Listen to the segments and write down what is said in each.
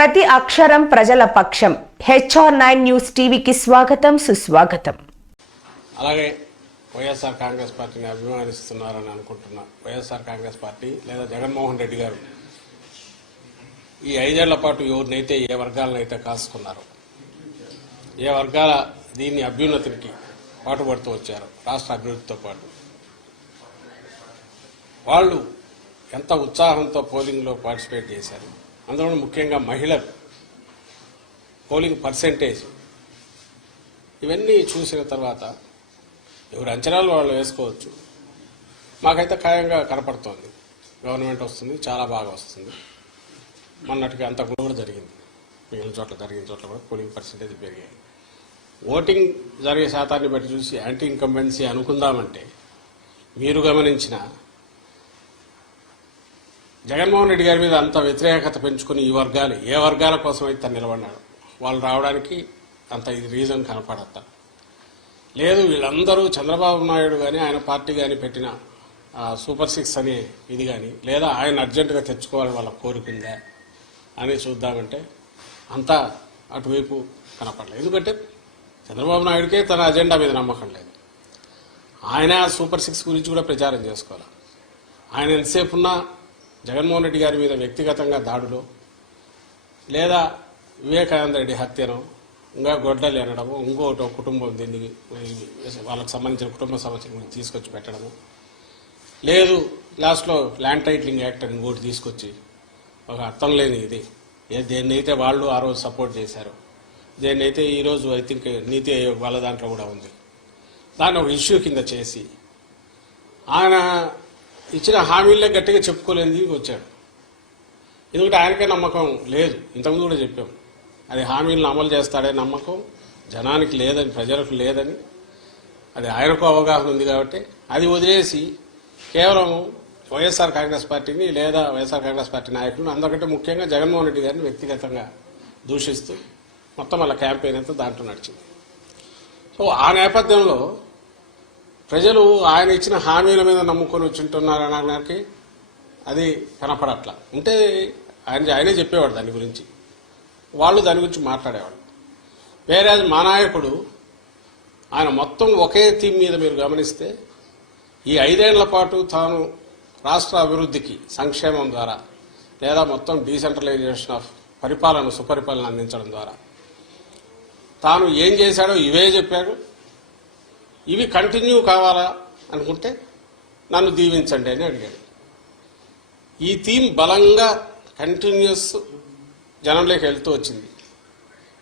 ప్రతి అక్షరం ప్రజల పక్షం. HR9 న్యూస్ టీవీకి స్వాగతం, సుస్వాగతం. అలాగే వైఎస్ఆర్ కాంగ్రెస్ పార్టీని అభిమానిస్తున్నారని అనుకుంటున్న వైఎస్ఆర్ కాంగ్రెస్ పార్టీ లేదా జగన్మోహన్ రెడ్డి గారు ఈ 5 ఏళ్ల పాటు ఎవరినైతే ఏ వర్గాలనైతే కాసుకున్నారో, ఏ వర్గాల దీన్ని అభ్యున్నతికి పాటుపడుతూ వచ్చారో, రాష్ట్ర అభివృద్ధితో పాటు వాళ్ళు ఎంత ఉత్సాహంతో పోలింగ్లో పార్టిసిపేట్ చేశారు. అందులో ముఖ్యంగా మహిళలు పోలింగ్ పర్సెంటేజ్ ఇవన్నీ చూసిన తర్వాత ఎవరి అంచనాలు వాళ్ళు వేసుకోవచ్చు. మాకైతే ఖాయంగా కనపడుతోంది గవర్నమెంట్ వస్తుంది, చాలా బాగా వస్తుంది. మొన్నటికి అంత కూడా జరిగింది, మిగిలిన చోట్ల జరిగిన చోట్ల కూడా పోలింగ్ పర్సెంటేజ్ పెరిగాయి. ఓటింగ్ జరిగే శాతాన్ని బట్టి చూసి యాంటీ ఇన్కంబెన్సీ అనుకుందామంటే మీరు గమనించిన జగన్మోహన్ రెడ్డి గారి మీద అంత వ్యతిరేకత పెంచుకుని ఈ వర్గాలు ఏ వర్గాల కోసం అయితే నిలబడినాడు వాళ్ళు రావడానికి అంత ఇది రీజన్ కనపడతా లేదు. వీళ్ళందరూ చంద్రబాబు నాయుడు కానీ ఆయన పార్టీ కానీ పెట్టిన సూపర్ 6 అనే ఇది కానీ లేదా ఆయన అర్జెంటుగా తెచ్చుకోవాలని వాళ్ళ కోరికుందా అని చూద్దామంటే అంతా అటువైపు కనపడలేదు. ఎందుకంటే చంద్రబాబు నాయుడికే తన అజెండా మీద నమ్మకం లేదు. ఆయన సూపర్ 6 గురించి కూడా ప్రచారం చేసుకోవాలి. ఆయన ఎంతసేపు ఉన్నా జగన్మోహన్ రెడ్డి గారి మీద వ్యక్తిగతంగా దాడులో లేదా వివేకానంద రెడ్డి హత్యను ఇంకా గొడ్డలు అనడము, ఇంకోటి కుటుంబం దీన్ని వాళ్ళకు సంబంధించిన కుటుంబ సమస్యల తీసుకొచ్చి పెట్టడము, లేదు లాస్ట్లో ల్యాండ్ టైటిలింగ్ యాక్ట్ అని ఇంకోటి తీసుకొచ్చి ఒక అర్థం లేని ఇది దేన్నైతే వాళ్ళు ఆ రోజు సపోర్ట్ చేశారు, దేన్నైతే ఈరోజు ఐ థింక్ నీతి ఆయోగ్ వాళ్ళ దాంట్లో కూడా ఉంది, దాన్ని ఒక ఇష్యూ కింద చేసి ఆయన ఇచ్చిన హామీలే గట్టిగా చెప్పుకోలేని వచ్చాడు. ఎందుకంటే ఆయనకే నమ్మకం లేదు. ఇంతకుముందు కూడా చెప్పాం, అది హామీలను అమలు చేస్తాడే నమ్మకం జనానికి లేదని, ప్రజలకు లేదని. అది ఆయనకు అవగాహన ఉంది కాబట్టి అది వదిలేసి కేవలం వైఎస్ఆర్ కాంగ్రెస్ పార్టీని లేదా వైఎస్ఆర్ కాంగ్రెస్ పార్టీ నాయకులను, అందుకంటే ముఖ్యంగా జగన్మోహన్ రెడ్డి గారిని వ్యక్తిగతంగా దూషిస్తూ మొత్తం వాళ్ళ క్యాంపెయిన్ అంతా దాంట్లో నడిచింది. సో ఆ నేపథ్యంలో ప్రజలు ఆయన ఇచ్చిన హామీల మీద నమ్ముకొని వచ్చింటున్నారనడానికి అది కనపడట్లా. ఉంటే ఆయనే చెప్పేవాడు దాని గురించి, వాళ్ళు దాని గురించి మాట్లాడేవాడు. వేరే మా నాయకుడు ఆయన మొత్తం ఒకే థీమ్ మీద మీరు గమనిస్తే ఈ 5 ఏళ్ల పాటు తాను రాష్ట్ర అభివృద్ధికి సంక్షేమం ద్వారా లేదా మొత్తం డీసెంట్రలైజేషన్ ఆఫ్ పరిపాలన, సుపరిపాలన అందించడం ద్వారా తాను ఏం చేశాడో ఇవే చెప్పాడు. ఇవి కంటిన్యూ కావాలా అనుకుంటే నన్ను దీవించండి అని అడిగాడు. ఈ థీమ్ బలంగా కంటిన్యూస్ జనంలోకి వెళ్తూ వచ్చింది.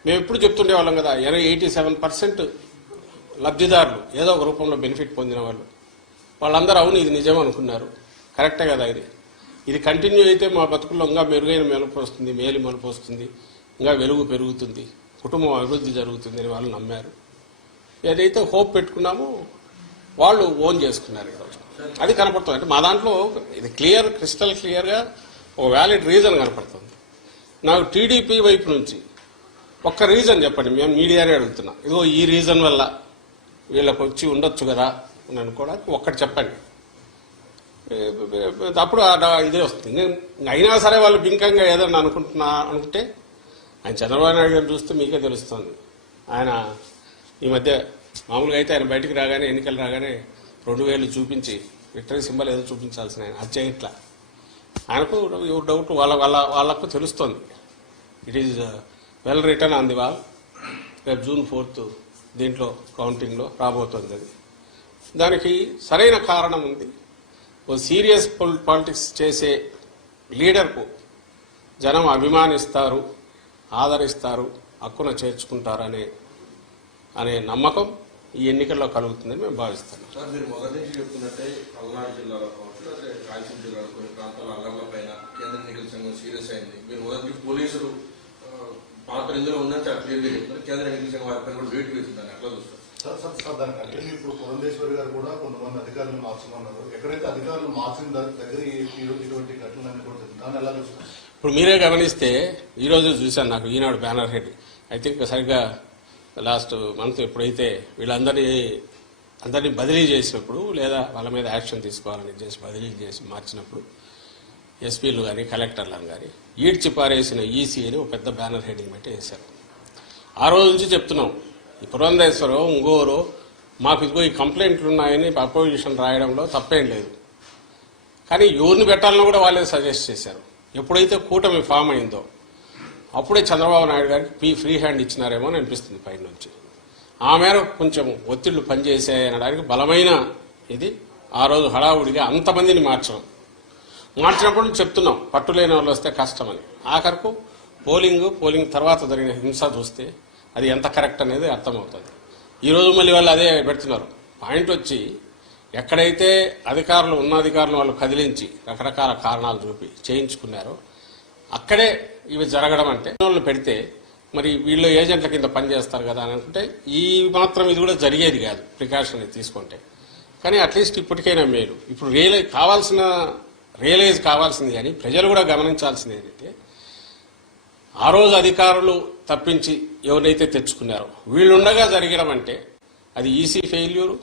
మేము ఎప్పుడు చెప్తుండేవాళ్ళం కదా, 87% లబ్ధిదారులు ఏదో ఒక రూపంలో బెనిఫిట్ పొందిన వాళ్ళందరూ అవును ఇది నిజం అనుకున్నారు. కరెక్టే కదా, ఇది కంటిన్యూ అయితే మా బతుకుల్లో ఇంకా మెరుగైన మెలుపు వస్తుంది, మేలు మెలుపు వస్తుంది, ఇంకా వెలుగు పెరుగుతుంది, కుటుంబం అభివృద్ధి జరుగుతుంది అని వాళ్ళు నమ్మారు. ఏదైతే హోప్ పెట్టుకున్నామో వాళ్ళు ఓన్ చేసుకున్నారు ఈరోజు. అది కనపడుతుంది. అంటే మా దాంట్లో ఇది క్రిస్టల్ క్లియర్గా ఒక వ్యాలిడ్ రీజన్ కనపడుతుంది. నాకు టీడీపీ వైపు నుంచి ఒక్క రీజన్ చెప్పండి, మేము మీడియానే అడుగుతున్నాం, ఇదిగో ఈ రీజన్ వల్ల వీళ్ళకి వచ్చి ఉండొచ్చు కదా అని అనుకోవడానికి ఒక్కటి చెప్పండి. అప్పుడు ఇదే వస్తుంది. అయినా సరే వాళ్ళు బింకంగా ఏదన్నా అనుకుంటే ఆయన చంద్రబాబు నాయుడు గారిని చూస్తే మీకే తెలుస్తుంది. ఆయన ఈ మధ్య మామూలుగా అయితే ఆయన బయటికి రాగానే, ఎన్నికలు రాగానే 2000 చూపించి విక్టరీ సింబల్ ఏదో చూపించాల్సిన ఆయన అది చేయట్లా. ఆయనకు డౌట్ వాళ్ళకు తెలుస్తోంది. It is well return on the wall. రేపు June 4th దీంట్లో కౌంటింగ్లో రాబోతోంది. అది దానికి సరైన కారణం ఉంది. ఓ సీరియస్ పాలిటిక్స్ చేసే లీడర్కు జనం అభిమానిస్తారు, ఆదరిస్తారు, హక్కున చేర్చుకుంటారనే నమ్మకం ఈ ఎన్నికల్లో కలుగుతుందని మేము భావిస్తాం. సార్, మీరు మొదటి నుంచి చెప్తున్నట్టే పల్నాడు జిల్లాలో కావచ్చు, లేదా రాయలసీమ జిల్లాలో కొన్ని ప్రాంతాల అల్లర్ల పైన కేంద్ర ఎన్నికల సంఘం సీరియస్ అయింది. మీరు మొదటి పోలీసులు పాత్ర ఇందులో ఉందని చాలా క్లియర్గా చెప్తున్నారు. కేంద్ర ఎన్నికల సంఘం వారి పైన కూడా వేటు వేస్తుందని ఎట్లా చూస్తారు? సార్ దానికంటే ఇప్పుడు పురంధేశ్వరి గారు కూడా కొంతమంది అధికారులు మార్చుకున్నారు. ఎక్కడైతే అధికారులు మార్చిన దగ్గర ఇటువంటి ఘటనలన్నీ కూడా దాన్ని ఎలా చూస్తారు? ఇప్పుడు మీరే గమనిస్తే ఈరోజు చూశాను, నాకు ఈనాడు బ్యానర్ హెడ్ ఐ థింక్ సరిగ్గా లాస్ట్ మంత్ ఎప్పుడైతే అందరినీ బదిలీ చేసినప్పుడు లేదా వాళ్ళ మీద యాక్షన్ తీసుకోవాలని చేసి బదిలీ చేసి మార్చినప్పుడు ఎస్పీలు కానీ కలెక్టర్లను కానీ ఈడ్చి పారేసిన ఈసీ అని ఒక పెద్ద బ్యానర్ హెడింగ్ పెట్టి వేశారు. ఆ రోజు నుంచి చెప్తున్నాం, ఈ పురంధేశ్వరం ఇంకోరు మాకు ఇదిగో ఈ కంప్లైంట్లు ఉన్నాయని అపోజిషన్ రాయడంలో తప్పేం లేదు. కానీ ఎవరిని పెట్టాలని కూడా వాళ్ళే సజెస్ట్ చేశారు. ఎప్పుడైతే కూటమి ఫామ్ అయిందో అప్పుడే చంద్రబాబు నాయుడు గారికి ఫ్రీ హ్యాండ్ ఇచ్చినారేమో అని అనిపిస్తుంది పైన నుంచి. ఆ మేరకు కొంచెం ఒత్తిళ్లు పనిచేసాయనడానికి బలమైన ఇది ఆ రోజు హడావుడిగా అంతమందిని మార్చినప్పుడు చెప్తున్నాం పట్టులేని వాళ్ళు వస్తే కష్టమని. ఆఖరకు పోలింగ్ తర్వాత జరిగిన హింస చూస్తే అది ఎంత కరెక్ట్ అనేది అర్థమవుతుంది. ఈరోజు మళ్ళీ వాళ్ళు అదే పెడుతున్నారు. పాయింట్ వచ్చి ఎక్కడైతే అధికారులు వాళ్ళు కదిలించి రకరకాల కారణాలు చూపి చేయించుకున్నారో అక్కడే ఇవి జరగడం అంటే వాళ్ళు పెడితే మరి వీళ్ళు ఏజెంట్ల కింద పనిచేస్తారు కదా అని అనుకుంటే ఈ మాత్రం ఇది కూడా జరిగేది కాదు ప్రికాషన్ తీసుకుంటే. కానీ అట్లీస్ట్ ఇప్పటికైనా మేలు. ఇప్పుడు రియలైజ్ కావాల్సింది కానీ ప్రజలు కూడా గమనించాల్సింది ఏంటంటే ఆ రోజు అధికారులు తప్పించి ఎవరైతే తెచ్చుకున్నారో వీళ్ళుండగా జరగడం అంటే అది ఈసీ ఫెయిల్యూరు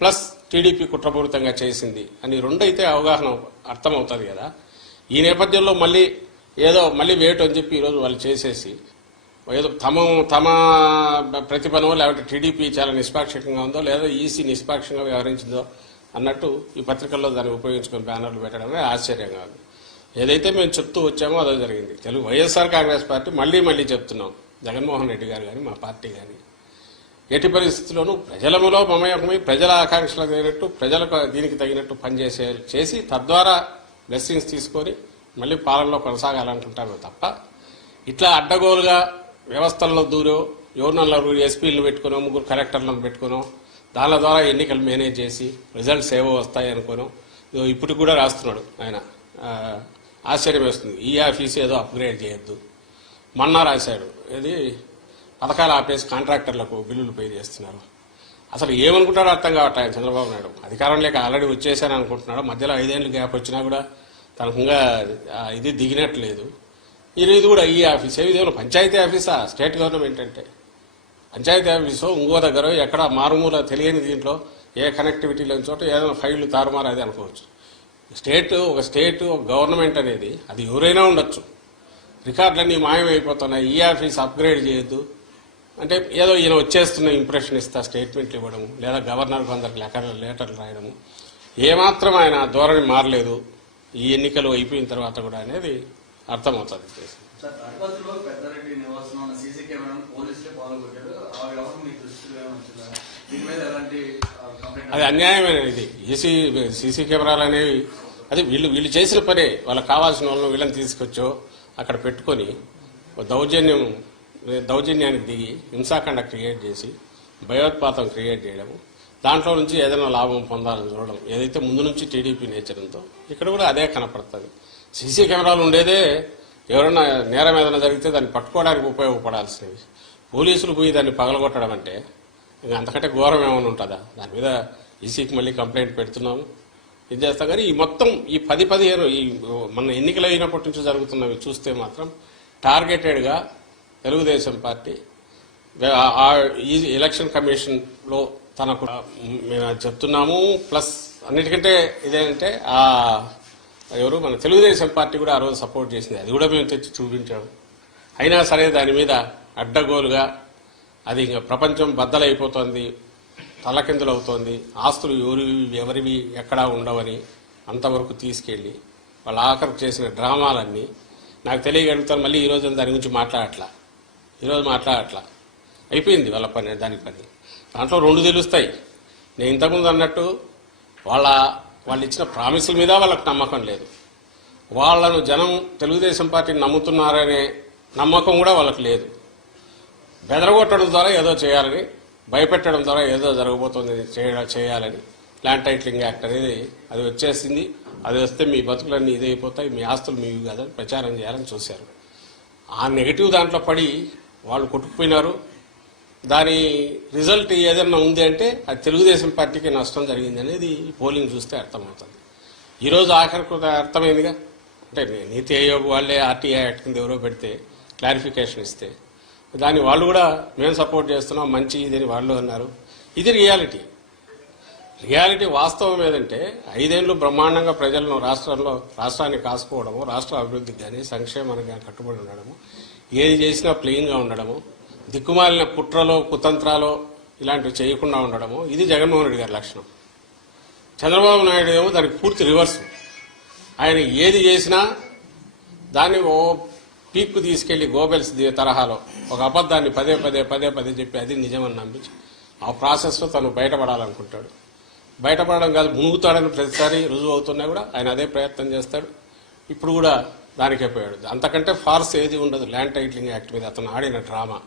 ప్లస్ టీడీపీ కుట్రపూరితంగా చేసింది అని రెండైతే అవగాహన అర్థమవుతుంది కదా. ఈ నేపథ్యంలో మళ్ళీ వేటు అని చెప్పి ఈరోజు వాళ్ళు చేసేసి ఏదో తమ ప్రతిభనో లేకపోతే టీడీపీ చాలా నిష్పాక్షికంగా ఉందో లేదా ఈసీ నిష్పాక్షంగా వ్యవహరించిందో అన్నట్టు ఈ పత్రికల్లో దాన్ని ఉపయోగించుకుని బ్యానర్లు పెట్టడమే ఆశ్చర్యంగా ఉంది. ఏదైతే మేము చెప్తూ వచ్చామో అదే జరిగింది. వైఎస్ఆర్ కాంగ్రెస్ పార్టీ మళ్ళీ చెప్తున్నాం, జగన్మోహన్ రెడ్డి గారు కానీ మా పార్టీ కానీ ఎట్టి పరిస్థితుల్లోనూ ప్రజలములో మమయమై ప్రజల ఆకాంక్షలకు తగినట్టు ప్రజలకు దీనికి తగినట్టు చేసి తద్వారా బ్లెస్సింగ్స్ తీసుకొని మళ్ళీ పాలనలో కొనసాగాలనుకుంటామే తప్ప ఇట్లా అడ్డగోలుగా వ్యవస్థల్లో దూరో ఎవరినల్లా ఎస్పీలను పెట్టుకునో 3 కలెక్టర్లను పెట్టుకునో దాని ద్వారా ఎన్నికలు మేనేజ్ చేసి రిజల్ట్స్ ఏవో వస్తాయి అనుకోను ఇప్పుడు కూడా రాస్తున్నాడు ఆయన. ఆశ్చర్యం వేస్తుంది. ఈ ఆఫీస్ ఏదో అప్గ్రేడ్ చేయొద్దు మొన్న రాశాడు. ఇది పథకాలు ఆపేసి కాంట్రాక్టర్లకు బిల్లులు పే చేస్తున్నారు. అసలు ఏమనుకుంటాడో అర్థం కావట్లేదు చంద్రబాబు నాయుడు. అధికారం లేక ఆల్రెడీ వచ్చేసాను అనుకుంటున్నాడు. మధ్యలో 5 ఏళ్ళు గ్యాప్ వచ్చినా కూడా తనకుంగా ఇది దిగినట్లేదు. ఇది కూడా ఈ ఆఫీస్ ఇదేమో పంచాయతీ ఆఫీసా స్టేట్ గవర్నమెంట్ అంటే? పంచాయతీ ఆఫీసు ఇంకో దగ్గర ఎక్కడ మారుమూల తెలియని దీంట్లో ఏ కనెక్టివిటీ లేని చోట ఏదైనా ఫైళ్లు తారుమారు అది అనుకోవచ్చు. ఒక గవర్నమెంట్ అనేది అది ఎవరైనా ఉండొచ్చు. రికార్డులన్నీ మాయమైపోతున్నాయి. ఈ ఆఫీస్ అప్గ్రేడ్ చేయొద్దు అంటే ఏదో ఈయన వచ్చేస్తున్న ఇంప్రెషన్ ఇస్తా స్టేట్మెంట్లు ఇవ్వడము లేదా గవర్నర్కి అందరికి లెటర్లు రాయడము. ఏమాత్రం ఆయన ధోరణి మారలేదు ఈ ఎన్నికలు అయిపోయిన తర్వాత కూడా అనేది అర్థమవుతుంది. అది అన్యాయమైన ఇది. సీసీ కెమెరాలు అనేవి అది వీళ్ళు చేసిన పనే. వాళ్ళకి కావాల్సిన వాళ్ళని వీళ్ళని తీసుకొచ్చో అక్కడ పెట్టుకొని దౌర్జన్యానికి దిగి హింసాకాండ క్రియేట్ చేసి భయోత్పాతం క్రియేట్ చేయడము, దాంట్లో నుంచి ఏదైనా లాభం పొందాలని చూడడం ఏదైతే ముందు నుంచి టీడీపీ నేచర్ ఉందో ఇక్కడ కూడా అదే కనపడుతుంది. సీసీ కెమెరాలు ఉండేదే ఎవరైనా నేరం ఏదైనా జరిగితే దాన్ని పట్టుకోవడానికి ఉపయోగపడాల్సినవి. పోలీసులు పోయి దాన్ని పగలగొట్టడం అంటే ఇంకా అంతకంటే ఘోరం ఏమైనా ఉంటుందా? దాని మీద ఈసీకి మళ్ళీ కంప్లైంట్ పెడుతున్నాము, ఇది చేస్తాం. కానీ ఈ మొత్తం ఈ 10-15 ఈ మన ఎన్నికలు అయినప్పటి నుంచి జరుగుతున్నవి చూస్తే మాత్రం టార్గెటెడ్గా తెలుగుదేశం పార్టీ ఈ ఎలక్షన్ కమిషన్లో తనకు మేము చెప్తున్నాము. ప్లస్ అన్నిటికంటే ఇదేంటే మన తెలుగుదేశం పార్టీ కూడా ఆ రోజు సపోర్ట్ చేసింది. అది కూడా మేము తెచ్చి చూపించాము. అయినా సరే దాని మీద అడ్డగోలుగా అది ఇంకా ప్రపంచం బద్దలైపోతుంది, తలకిందులు అవుతోంది, ఆస్తులు ఎవరివి ఎక్కడా ఉండవని అంతవరకు తీసుకెళ్ళి వాళ్ళ ఆఖరికి చేసిన డ్రామాలన్నీ నాకు తెలియగలుగుతాను. మళ్ళీ ఈరోజు దాని గురించి మాట్లాడట్లా అయిపోయింది వాళ్ళ పని. దాని పని దాంట్లో 2 తెలుస్తాయి. నేను ఇంతకుముందు అన్నట్టు వాళ్ళు ఇచ్చిన ప్రామిసుల మీద వాళ్ళకి నమ్మకం లేదు. వాళ్ళను జనం తెలుగుదేశం పార్టీని నమ్ముతున్నారనే నమ్మకం కూడా వాళ్ళకి లేదు. బెదరగొట్టడం ద్వారా ఏదో చేయాలని, భయపెట్టడం ద్వారా ఏదో జరగబోతుంది చేయాలని ల్యాండ్ టైటిలింగ్ యాక్ట్ అనేది అది వచ్చేసింది. అది వస్తే మీ బతుకులన్నీ ఇదైపోతాయి, మీ ఆస్తులు మీవి కాదని ప్రచారం చేయాలని చూశారు. ఆ నెగిటివ్ దాంట్లో పడి వాళ్ళు కొట్టుకుపోయినారు. దాని రిజల్ట్ ఏదైనా ఉంది అంటే అది తెలుగుదేశం పార్టీకి నష్టం జరిగింది అనేది పోలింగ్ చూస్తే అర్థమవుతుంది. ఈరోజు ఆఖరికి అర్థమైందిగా. అంటే నీతి ఆయోగ్ వాళ్ళే ఆర్టీఐ యాక్ట్ కింద ఎవరో పెడితే క్లారిఫికేషన్ ఇస్తే దాన్ని వాళ్ళు కూడా మేము సపోర్ట్ చేస్తున్నాం మంచి ఇదని వాళ్ళు అన్నారు. ఇది రియాలిటీ. రియాలిటీ వాస్తవం ఏదంటే 5 ఏళ్ళు బ్రహ్మాండంగా ప్రజలను రాష్ట్రాన్ని కాసుకోవడము, రాష్ట్ర అభివృద్ధికి కానీ సంక్షేమానికి కానీ కట్టుబడి ఉండడము, ఏది చేసినా ప్లెయిన్గా ఉండడము, దిక్కుమాలిన కుట్రలో కుతంత్రాలో ఇలాంటివి చేయకుండా ఉండడము, ఇది జగన్మోహన్ రెడ్డి గారి లక్షణం. చంద్రబాబు నాయుడు ఏమో దానికి పూర్తి రివర్స్. ఆయన ఏది చేసినా దాన్ని ఓ పీక్కు తీసుకెళ్లి గోబెల్స్ తరహాలో ఒక అబద్ధాన్ని పదే పదే చెప్పి అది నిజమని నమ్మించి ఆ ప్రాసెస్లో తను బయటపడాలనుకుంటాడు. బయటపడడం కాదు, మునుగుతాడని ప్రతిసారి రుజువు అవుతున్నా కూడా ఆయన అదే ప్రయత్నం చేస్తాడు. ఇప్పుడు కూడా దానికే పోయాడు. అంతకంటే ఫార్స్ ఏది ఉండదు. ల్యాండ్ టైటిలింగ్ యాక్ట్ మీద అతను ఆడిన డ్రామా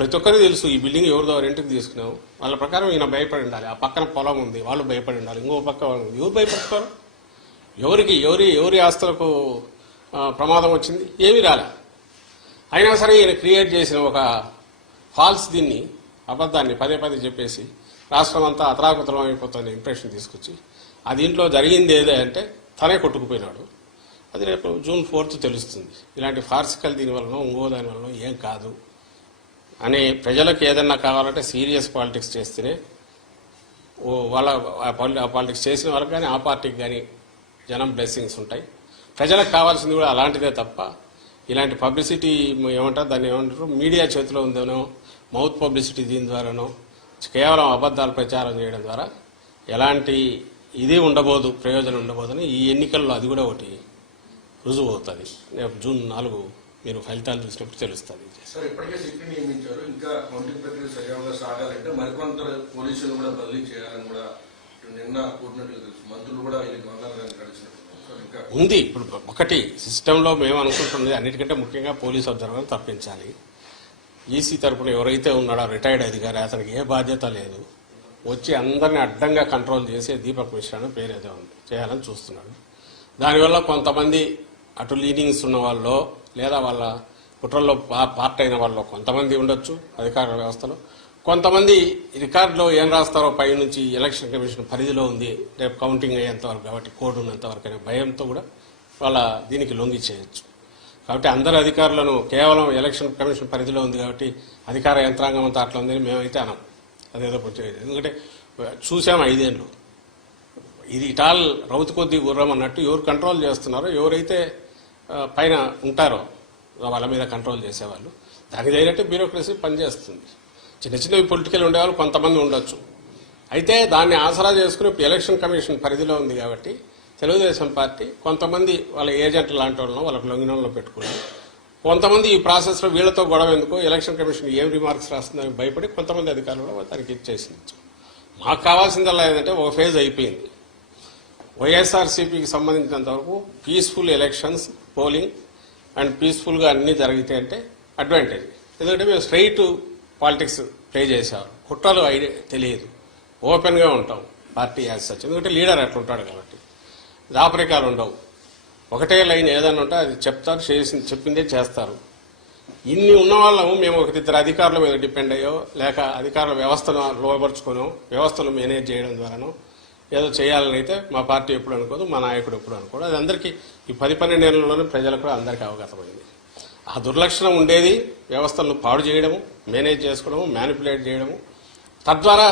ప్రతి ఒక్కరికి తెలుసు. ఈ బిల్డింగ్ ఎవరిదో రెంట్కి తీసుకున్నావు, వాళ్ళ ప్రకారం ఈయన భయపడి ఉండాలి. ఆ పక్కన పొలం ఉంది, వాళ్ళు భయపడి ఉండాలి. ఇంకో పక్క ఎవరు భయపడతారు? ఎవరి ఆస్తులకు ప్రమాదం వచ్చింది? ఏమీ రాలే. అయినా సరే ఈయన క్రియేట్ చేసిన ఒక ఫాల్స్ అబద్ధాన్ని పదే చెప్పేసి రాష్ట్రం అంతా అతలాకుతలం అయిపోతున్న ఇంప్రెషన్ తీసుకొచ్చి ఆ దీంట్లో జరిగింది ఏదే అంటే తనే కొట్టుకుపోయినాడు. అది రేపు June 4th తెలుస్తుంది. ఇలాంటి ఫార్సికల్ దీనివల్ల ఇంకో దాని వల్ల ఏం కాదు అని ప్రజలకు ఏదన్నా కావాలంటే సీరియస్ పాలిటిక్స్ చేస్తేనే వాళ్ళ ఆ పాలిటిక్స్ చేసిన వాళ్ళకి కానీ ఆ పార్టీకి కానీ జనం బ్లెస్సింగ్స్ ఉంటాయి. ప్రజలకు కావాల్సింది కూడా అలాంటిదే తప్ప ఇలాంటి పబ్లిసిటీ దాన్ని ఏమంటారు, మీడియా చేతిలో ఉందనో, మౌత్ పబ్లిసిటీ దీని ద్వారానో, కేవలం అబద్ధాలు ప్రచారం చేయడం ద్వారా ఎలాంటి ఇది ఉండబోదు, ప్రయోజనం ఉండబోదని ఈ ఎన్నికల్లో అది కూడా ఒకటి రుజువు అవుతుంది. రేపు June 4 మీరు ఫలితాలు చూసినప్పుడు తెలుస్తుంది. సార్, ఇప్పటికే సిట్ని నియమించారు. ఇంకా కౌంటింగ్ ప్రక్రియ సజావుగా సాగాలంటే మరికొంత పోలీసులు కూడా బదిలీ చేయాలని కూడా నిన్న కూడినట్లు తెలుసు. మంత్రులు కూడా ఉంది. ఇప్పుడు ఒకటి సిస్టంలో మేము అనుకుంటుంది అన్నిటికంటే ముఖ్యంగా పోలీస్ అబ్జర్వర్ని తప్పించాలి. ఈసీ తరఫున ఎవరైతే ఉన్నాడో రిటైర్డ్ అధికారి, అతనికి ఏ బాధ్యత లేదు, వచ్చి అందరినీ అడ్డంగా కంట్రోల్ చేసే దీపక్ మిశ్రా అని పేరు ఏదో ఉంది, చేయాలని చూస్తున్నాడు. దానివల్ల కొంతమంది అటు లీనింగ్స్ ఉన్న వాళ్ళు లేదా వాళ్ళ కుట్రల్లో పార్ట్ అయిన వాళ్ళు కొంతమంది ఉండొచ్చు అధికార వ్యవస్థలో, కొంతమంది రికార్డులో ఏం రాస్తారో పై నుంచి ఎలక్షన్ కమిషన్ పరిధిలో ఉంది, రేపు కౌంటింగ్ అయ్యేంతవరకు కాబట్టి కోడ్ ఉన్నంతవరకు అనే భయంతో కూడా వాళ్ళ దీనికి లొంగి చేయొచ్చు. కాబట్టి అందరు అధికారులను కేవలం ఎలక్షన్ కమిషన్ పరిధిలో ఉంది కాబట్టి అధికార యంత్రాంగం అంతా అట్లా ఉందని మేమైతే అనం. అదేదో చేయదు. ఎందుకంటే చూసాము 5 ఏళ్ళు ఇది ఇటాల్ రౌతు కొద్దీ గుర్రం అన్నట్టు ఎవరు కంట్రోల్ చేస్తున్నారో, ఎవరైతే పైన ఉంటారో వాళ్ళ మీద కంట్రోల్ చేసేవాళ్ళు, దానికి తగినట్టు బ్యూరోక్రసీ పనిచేస్తుంది. చిన్నవి పొలిటికల్ ఉండేవాళ్ళు కొంతమంది ఉండొచ్చు. అయితే దాన్ని ఆసరా చేసుకుని ఎలక్షన్ కమిషన్ పరిధిలో ఉంది కాబట్టి తెలుగుదేశం పార్టీ కొంతమంది వాళ్ళ ఏజెంట్ లాంటి వాళ్ళను వాళ్ళకి లొంగినంలో పెట్టుకుని, కొంతమంది ఈ ప్రాసెస్లో వీళ్ళతో గొడవ ఎందుకో ఎలక్షన్ కమిషన్ ఏం రిమార్క్స్ రాస్తుందని భయపడి కొంతమంది అధికారులు కూడా దానికి ఇచ్చేసింది. మాకు కావాల్సిందల్లా ఏంటంటే ఒక ఫేజ్ అయిపోయింది. వైఎస్ఆర్సీపీకి సంబంధించినంత వరకు పీస్ఫుల్ ఎలక్షన్స్, పోలింగ్ అండ్ పీస్ఫుల్గా అన్నీ జరిగితే అంటే అడ్వాంటేజ్. ఎందుకంటే మేము స్ట్రైట్ పాలిటిక్స్ ప్లే చేసేవారు, కుట్రలు తెలియదు, ఓపెన్గా ఉంటాం పార్టీ యాజ్ సచ్. ఎందుకంటే లీడర్ అట్లా ఉంటాడు కాబట్టి దాపరికాలు ఉండవు. ఒకటే లైన్ ఏదైనా ఉంటే అది చెప్తారు, చెప్పిందే చేస్తారు. ఇన్ని ఉన్న వాళ్ళము మేము ఒకరిద్దరు అధికారుల మీద డిపెండ్ అయ్యో, లేక అధికారుల వ్యవస్థను లోపరుచుకోనో, వ్యవస్థను మేనేజ్ చేయడం ద్వారానో ఏదో చేయాలని అయితే మా పార్టీ ఎప్పుడు అనుకోదు, మా నాయకుడు ఎప్పుడు అనుకోడు. అది అందరికీ ఈ 10-12 ఏళ్లలోనే ప్రజలకు కూడా అందరికీ అవగతమైంది. ఆ దుర్లక్షణం ఉండేది, వ్యవస్థలను పాడు చేయడము, మేనేజ్ చేసుకోవడము, మ్యానిపులేట్ చేయడము, తద్వారా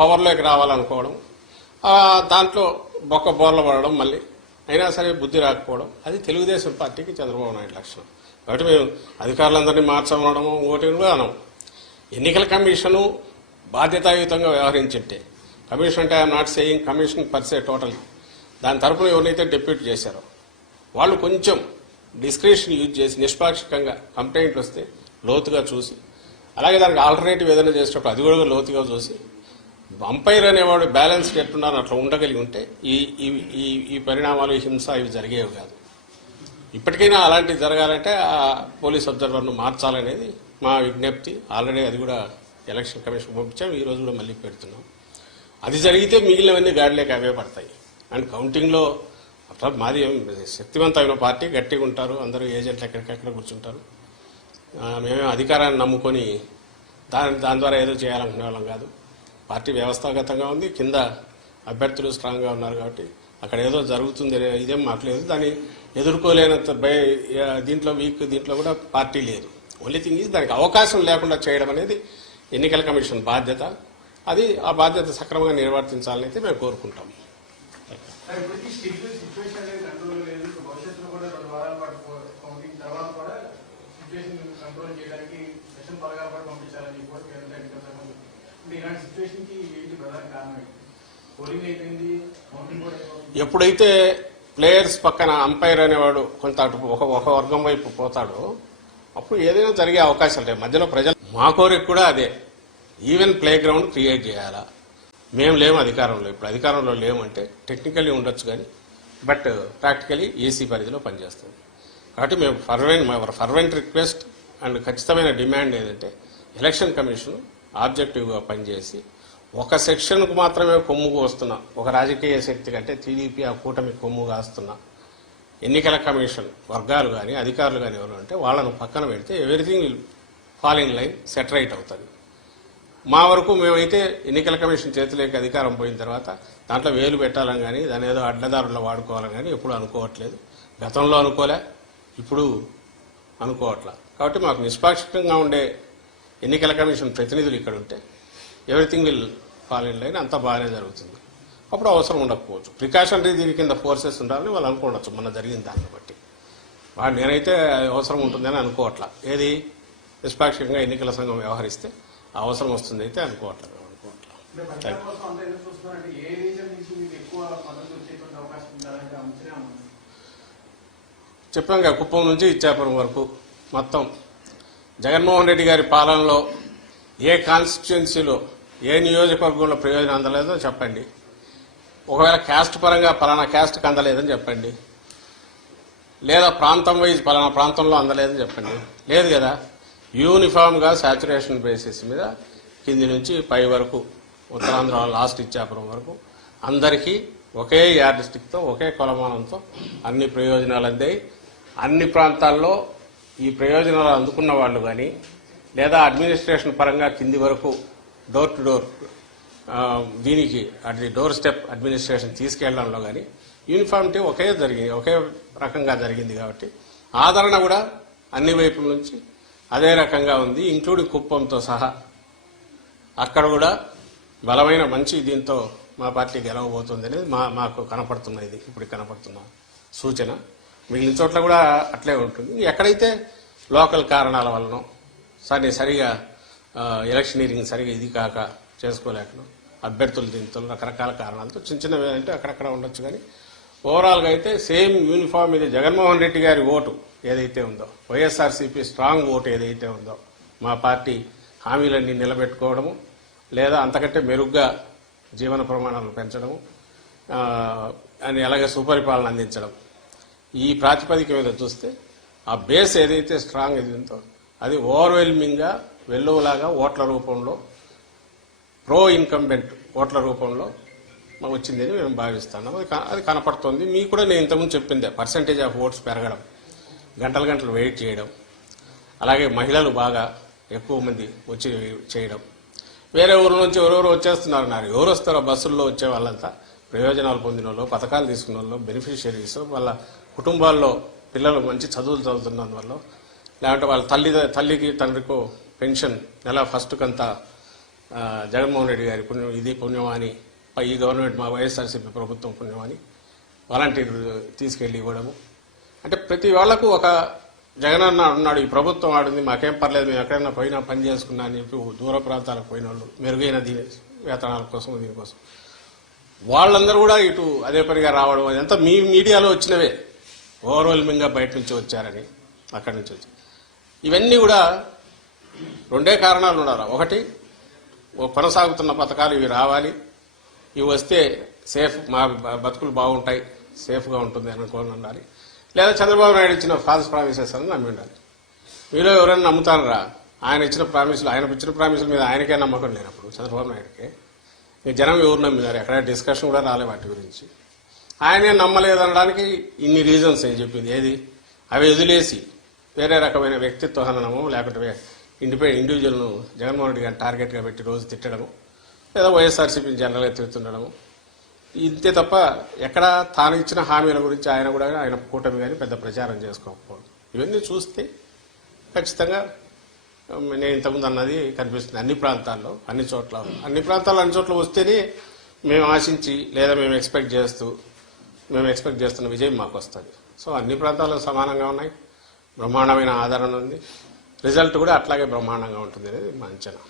పవర్లోకి రావాలనుకోవడం, దాంట్లో బోర్ల పడడం, మళ్ళీ అయినా సరే బుద్ధి రాకపోవడం, అది తెలుగుదేశం పార్టీకి చంద్రబాబు నాయుడు లక్షణం. కాబట్టి మేము అధికారులందరినీ మార్చమనడము ఇంకోటి కూడా అనం. ఎన్నికల కమిషను బాధ్యతాయుతంగా వ్యవహరించింటే, కమిషన్ అంటే I'm not saying commission per se totally, దాని తరఫున ఎవరైతే డెప్యూట్ చేశారో వాళ్ళు కొంచెం డిస్క్రిప్షన్ యూజ్ చేసి నిష్పాక్షికంగా కంప్లైంట్లు వస్తే లోతుగా చూసి, అలాగే దానికి ఆల్టర్నేటివ్ ఏదైనా చేసేటప్పుడు అది కూడా లోతుగా చూసి, అంపైర్ అనేవాడు బ్యాలెన్స్ ఎట్టున్నారని అట్లా ఉండగలిగి ఉంటే ఈ పరిణామాలు, హింస ఇవి జరిగేవి కాదు. ఇప్పటికైనా అలాంటివి జరగాలంటే ఆ పోలీస్ అబ్జర్వర్ను మార్చాలనేది మా విజ్ఞప్తి. ఆల్రెడీ అది కూడా ఎలక్షన్ కమిషన్ పంపించాం, ఈరోజు కూడా మళ్ళీ పెడుతున్నాం. అది జరిగితే మిగిలినవన్నీ గాడిలోకి అవే పడతాయి. అండ్ కౌంటింగ్లో మాది శక్తివంతమైన పార్టీ, గట్టిగా ఉంటారు, అందరూ ఏజెంట్లు ఎక్కడికెక్కడ కూర్చుంటారు. మేమే అధికారాన్ని నమ్ముకొని దాని ద్వారా ఏదో చేయాలనుకునే వాళ్ళం కాదు. పార్టీ వ్యవస్థాగతంగా ఉంది, కింద అభ్యర్థులు స్ట్రాంగ్గా ఉన్నారు కాబట్టి అక్కడ ఏదో జరుగుతుంది ఇదేం మాకు లేదు. దాన్ని ఎదుర్కోలేనంత దీంట్లో దీంట్లో కూడా పార్టీ లేదు. ఓన్లీ థింగ్ ఈజ్ దానికి అవకాశం లేకుండా చేయడం అనేది ఎన్నికల కమిషన్ బాధ్యత. అది ఆ బాధ్యత సక్రమంగా నిర్వర్తించాలని అయితే మేము కోరుకుంటాం. ఇప్పటికీ సిచ్యువేషన్ అనేది కంట్రోల్ లేదు. భవిష్యత్తులో కూడా 2 వారాల పాటు కౌంటింగ్ తర్వాత కూడా సిచ్యువేషన్ కంట్రోల్ చేయడానికి సెషన్ త్వరగా పాటు పంపించాలని కూడా అంటే ఇలాంటి సిచ్యువేషన్ కి ఏంటి ప్రధాన కారణం? పోలింగ్ అయిపోయింది, కౌంటింగ్ కూడా ఎప్పుడైతే ప్లేయర్స్ పక్కన అంపైర్ అనేవాడు కొంత అటు ఒక వర్గం వైపు పోతాడో అప్పుడు ఏదైనా జరిగే అవకాశాలు లేవు. మధ్యలో ప్రజలు మా కోరిక కూడా అదే, ఈవెన్ ప్లే గ్రౌండ్ క్రియేట్ చేయాలా. మేము లేము అధికారంలో, ఇప్పుడు అధికారంలో లేమంటే టెక్నికల్లీ ఉండొచ్చు కానీ బట్ ప్రాక్టికలీ ఏసీ పరిధిలో పనిచేస్తుంది. కాబట్టి మేము ఫర్వెంట్ రిక్వెస్ట్ అండ్ ఖచ్చితమైన డిమాండ్ ఏంటంటే ఎలక్షన్ కమిషన్ ఆబ్జెక్టివ్గా పనిచేసి ఒక సెక్షన్కు మాత్రమే కొమ్ముకు వస్తున్నా, ఒక రాజకీయ శక్తి కంటే టీడీపీ ఆ కూటమి కొమ్ము కాస్తున్నా ఎన్నికల కమిషన్ వర్గాలు కానీ అధికారులు కానీ ఎవరు అంటే వాళ్ళను పక్కన పెడితే everything will fall in line, set right అవుతుంది. మా వరకు మేమైతే ఎన్నికల కమిషన్ చేతిలోకి అధికారం పోయిన తర్వాత దాంట్లో వేలు పెట్టాలని కానీ దాని ఏదో అడ్డదారుల్లో వాడుకోవాలని కానీ ఎప్పుడు అనుకోవట్లేదు. గతంలో అనుకోలే, ఇప్పుడు అనుకోవట్లా. కాబట్టి మాకు నిష్పాక్షికంగా ఉండే ఎన్నికల కమిషన్ ప్రతినిధులు ఇక్కడ ఉంటే everything will fall in line, అంతా బాగానే జరుగుతుంది. అప్పుడు అవసరం ఉండకపోవచ్చు, ప్రికాషనరీ దీని కింద ఫోర్సెస్ ఉండాలని వాళ్ళు అనుకోవచ్చు. మొన్న జరిగిన దాన్ని బట్టి నేనైతే అవసరం ఉంటుందని అనుకోవట్లా. ఏది నిష్పాక్షికంగా ఎన్నికల సంఘం వ్యవహరిస్తే అవసరం వస్తుంది అయితే అనుకోవట్లేదు. చెప్పాం కదా, కుప్పం నుంచి ఇచ్చాపురం వరకు మొత్తం జగన్మోహన్ రెడ్డి గారి పాలనలో ఏ కాన్స్టిట్యున్సీలో ఏ నియోజకవర్గంలో ప్రయోజనం అందలేదో చెప్పండి. ఒకవేళ క్యాస్ట్ పరంగా పలానా క్యాస్ట్కి అందలేదని చెప్పండి, లేదా ప్రాంతం వైజ్ పలానా ప్రాంతంలో అందలేదని చెప్పండి. లేదు కదా, యూనిఫామ్గా శాచురేషన్ బేసిస్ మీద కింది నుంచి పై వరకు ఉత్తరాంధ్ర లాస్ట్ ఇచ్చాపురం వరకు అందరికీ ఒకే యార్డ్ స్టిక్తో ఒకే కొలమానంతో అన్ని ప్రయోజనాలు అందాయి. అన్ని ప్రాంతాల్లో ఈ ప్రయోజనాలు అందుకున్న వాళ్ళు కానీ లేదా అడ్మినిస్ట్రేషన్ పరంగా కింది వరకు డోర్ టు డోర్ దీనికి అది డోర్ స్టెప్ అడ్మినిస్ట్రేషన్ తీసుకెళ్లడంలో కానీ యూనిఫామిటీ ఒకే రకంగా జరిగింది. కాబట్టి ఆదరణ కూడా అన్ని వైపుల నుంచి అదే రకంగా ఉంది, ఇంక్లూడింగ్ కుప్పంతో సహా. అక్కడ కూడా బలమైన మంచి దీంతో మా పార్టీ గెలవబోతుంది అనేది మాకు కనపడుతున్నది, ఇప్పుడు కనపడుతున్న సూచన. మిగిలిన చోట్ల కూడా అట్లే ఉంటుంది. ఎక్కడైతే లోకల్ కారణాల వలన సరిగా ఎలక్షనీరింగ్ సరిగా ఇది కాక చేసుకోలేకను అభ్యర్థులు దీంతో రకరకాల కారణాలతో చిన్నవి అంటే అక్కడక్కడ ఉండొచ్చు. కానీ ఓవరాల్గా అయితే సేమ్ యూనిఫామ్ ఇది. జగన్మోహన్ రెడ్డి గారి ఓటు ఏదైతే ఉందో, వైఎస్ఆర్సీపీ స్ట్రాంగ్ ఓటు ఏదైతే ఉందో, మా పార్టీ హామీలన్నీ నిలబెట్టుకోవడము లేదా అంతకంటే మెరుగ్గా జీవన ప్రమాణాలను పెంచడము అని అలాగే సుపరిపాలన అందించడం, ఈ ప్రాతిపదిక మీద చూస్తే ఆ బేస్ ఏదైతే స్ట్రాంగ్ ఇది ఉందో అది ఓవర్వెల్మింగ్గా వెల్లువలాగా ఓట్ల రూపంలో ప్రో ఇన్కంబెంట్ ఓట్ల రూపంలో వచ్చిందని మేము భావిస్తున్నాం. అది కనపడుతోంది. మీకు కూడా నేను ఇంతకుముందు చెప్పిందే, పర్సంటేజ్ ఆఫ్ ఓట్స్ పెరగడం, గంటలు వెయిట్ చేయడం, అలాగే మహిళలు బాగా ఎక్కువ మంది వచ్చి చేయడం. వేరే ఊరు నుంచి ఎవరెవరు వచ్చేస్తున్నారు, ఎవరు వస్తారో బస్సుల్లో వచ్చే వాళ్ళంతా ప్రయోజనాలు పొందిన వాళ్ళు, పథకాలు తీసుకున్న వాళ్ళు, బెనిఫిషియరీస్, వాళ్ళ కుటుంబాల్లో పిల్లలు మంచి చదువులు చదువుతున్నందువల్ల, లేదంటే వాళ్ళ తల్లికి తండ్రికో పెన్షన్ నెల ఫస్ట్ కంతా జగన్మోహన్ రెడ్డి గారి పుణ్యం, ఇది పుణ్యమాని ఈ గవర్నమెంట్ మా వైఎస్ఆర్సీపీ ప్రభుత్వం పుణ్యమాని వాలంటీర్ తీసుకెళ్లి ఇవ్వడము. అంటే ప్రతి వాళ్లకు ఒక జగనన్న ఉన్నాడు, ఈ ప్రభుత్వం ఆడింది, మాకేం పర్లేదు, మేము ఎక్కడైనా పోయినా పని చేసుకున్నా అని చెప్పి దూర ప్రాంతాలకు పోయిన వాళ్ళు మెరుగైన వేతనాల కోసం దీనికోసం వాళ్ళందరూ కూడా ఇటు అదే పనిగా రావడం, అదంతా మీ మీడియాలో వచ్చినవే. ఓవర్వెల్మింగ్గా బయట నుంచి వచ్చారని అక్కడి నుంచి వచ్చి ఇవన్నీ కూడా రెండే కారణాలు ఉండాలి. ఒకటి, కొనసాగుతున్న పథకాలు ఇవి రావాలి, ఇవి వస్తే సేఫ్, మా బతుకులు బాగుంటాయి, సేఫ్గా ఉంటుంది అనుకోని ఉండాలి. లేదా చంద్రబాబు నాయుడు ఇచ్చిన ఫాల్స్ ప్రామిసెస్ అని నమ్మి ఉండాలి. మీలో ఎవరైనా నమ్ముతారా? ఆయన ఇచ్చిన ప్రామిసుల మీద ఆయనకే నమ్మకం లేనప్పుడు చంద్రబాబు నాయుడుకే జనం ఎవరు నమ్మినారు? ఎక్కడ డిస్కషన్ కూడా రాలే వాటి గురించి. ఆయనే నమ్మలేదనడానికి ఇన్ని రీజన్స్ ఏం చెప్పింది. ఏది అవి వదిలేసి వేరే రకమైన వ్యక్తిత్వ హననము, లేకపోతే ఇండివిజువల్ను జగన్మోహన్ రెడ్డి గారిని టార్గెట్గా పెట్టి రోజు తిట్టడము, లేదా వైఎస్ఆర్సీపీని జనరల్గా తిడుతుండడము, ఇంతే తప్ప ఎక్కడ తాను ఇచ్చిన హామీల గురించి ఆయన కూడా ఆయన కూటమి కానీ పెద్ద ప్రచారం చేసుకోకపోవడం. ఇవన్నీ చూస్తే ఖచ్చితంగా నేను ఇంతకుముందు అన్నది కనిపిస్తుంది అన్ని ప్రాంతాల్లో అన్ని చోట్ల వస్తేనే మేము ఆశించి లేదా మేము ఎక్స్పెక్ట్ చేస్తున్న విజయం మాకు వస్తుంది. సో అన్ని ప్రాంతాల్లో సమానంగా ఉన్నాయి, బ్రహ్మాండమైన ఆదరణ ఉంది, రిజల్ట్ కూడా అట్లాగే బ్రహ్మాండంగా ఉంటుంది అనేది మా అంచనా.